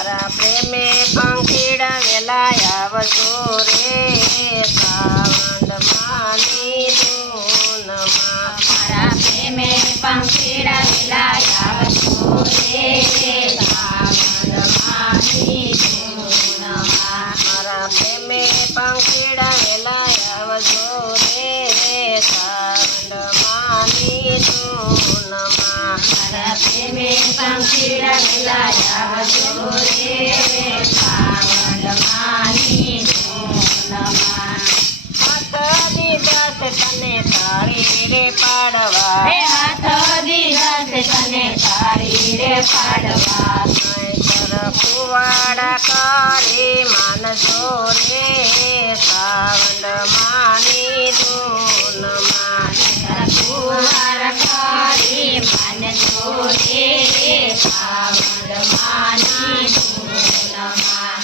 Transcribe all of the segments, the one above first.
મારા પ્રેમે પંખીડા વેલાયા વસો રે, સાવંદ માની ધૂનમાં મારા પ્રેમે પંખીડા વેલાયા વસો રે પંખીડા વેલા આવજો રે સાવન માની ધૂનમાં હાથ છે તને તાળી રે પાડવા સાવંદ માની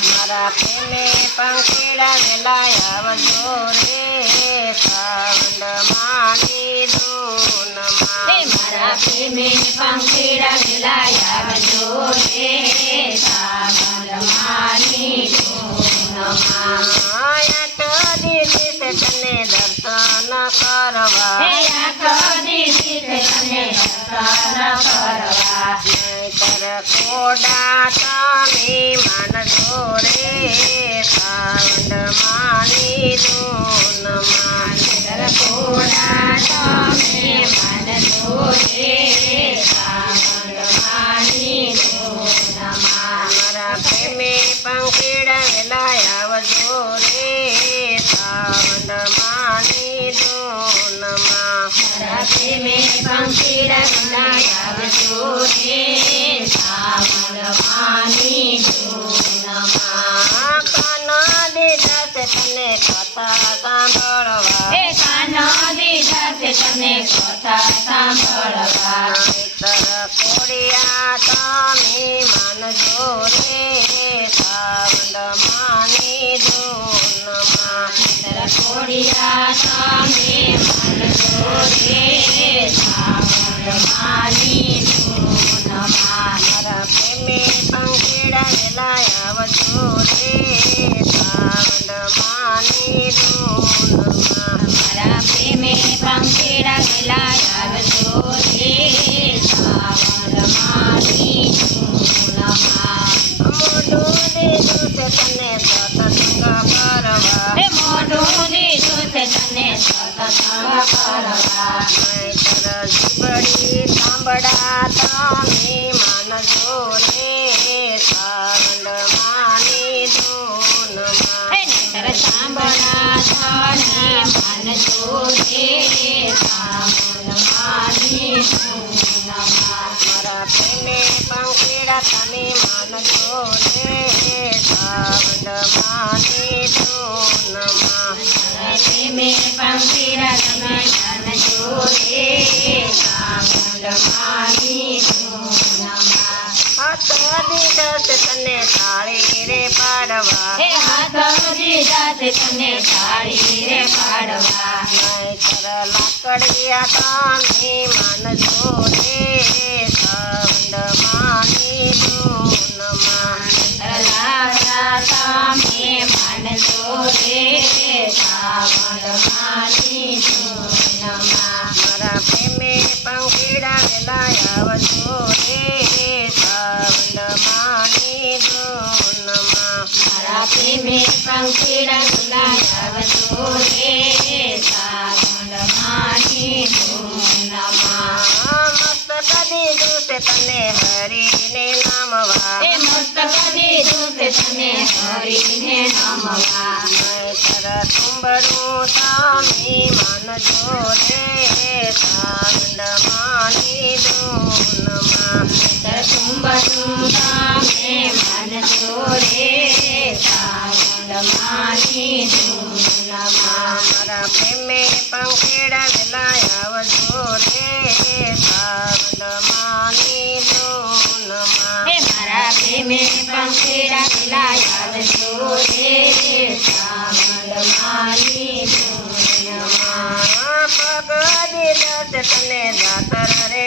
મારા પ્રેમે પંખીડા વેલા આવજો રે સાવંદ માની હે ધૂનમાં મારા પ્રેમે પંખીડા વેલાય આવજો રે સાવન માની ધૂનમાં. આયા દીધી છે તને દર્શન કરવા. દીદી છે તને દર્શન કરવા. કોડા તમે માનજો રે સાવંદ માની ધૂનમાં કોડા તમે માનજો રે સાવન માની ધૂનમાં મારા પ્રેમે પંખીડા વેલા આવજો રે સાવંદ માની ધૂનમાં મારા પ્રેમે પંખીડા વેલાય કથા સાંભળવા હે કાનો દીધા છે તને કથા સાંભળવા. નહીતર કોડિયા તમે માનજો રે સાવંદ માની ધૂનમાં કોડિયા તમે માનજો રે પંખીડા વેલા આવજો રે સાવન માની ધૂનમાં મોઢું દીધું છે તને સત્સંગ કરવા હે મોઢું દીધું છે તને સત્સંગ જીબડી સાંભળા તમે માનજો પંખીડા તને માનજો રે સાવંદ માની ધૂનમાં પ્રેમે પંખીડા તમે માનજો રે સાવન માની દીધા તને તાળી રે પાડવા હે તને તાળી રે પાડવા નહીતર લાકડિયા તમે માનજો રે મારા પ્રેમે પંખીડા વેલા આવજો રે સાવંદ માની ધૂનમાં મારા પ્રેમે પંખીડા ગુલાબ આવજો રે સાવન માની ધૂનમાં મસ્ત કદી દૂસે તને હરીને નામવા. એ મસ્તક હરિને નમવા નહીતર તુંબડું તમે માનજો રે સાવંદ માની ધૂનમાં તુંબતું તમે માનજો રે સાવન માની મારા પ્રેમે પંખેડા વેલા આવજો પ્રેમે પંખીડા પેલા આવજો રે સાવન માની પગદી દસ તને જાતર રે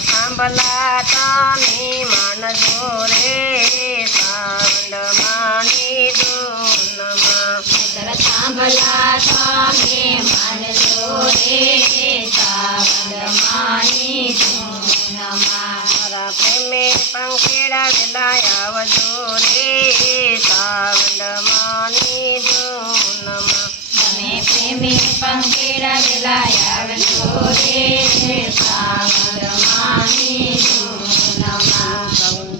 સાંભલા તમે માનજો રે. મારા પ્રેમે પંખેડા વેલા આવજો રે સાવલ માની દૂનમાં તમે પ્રેમે પંખેડા વેલા આવજો રે સાવલ માની ધૂનમાં.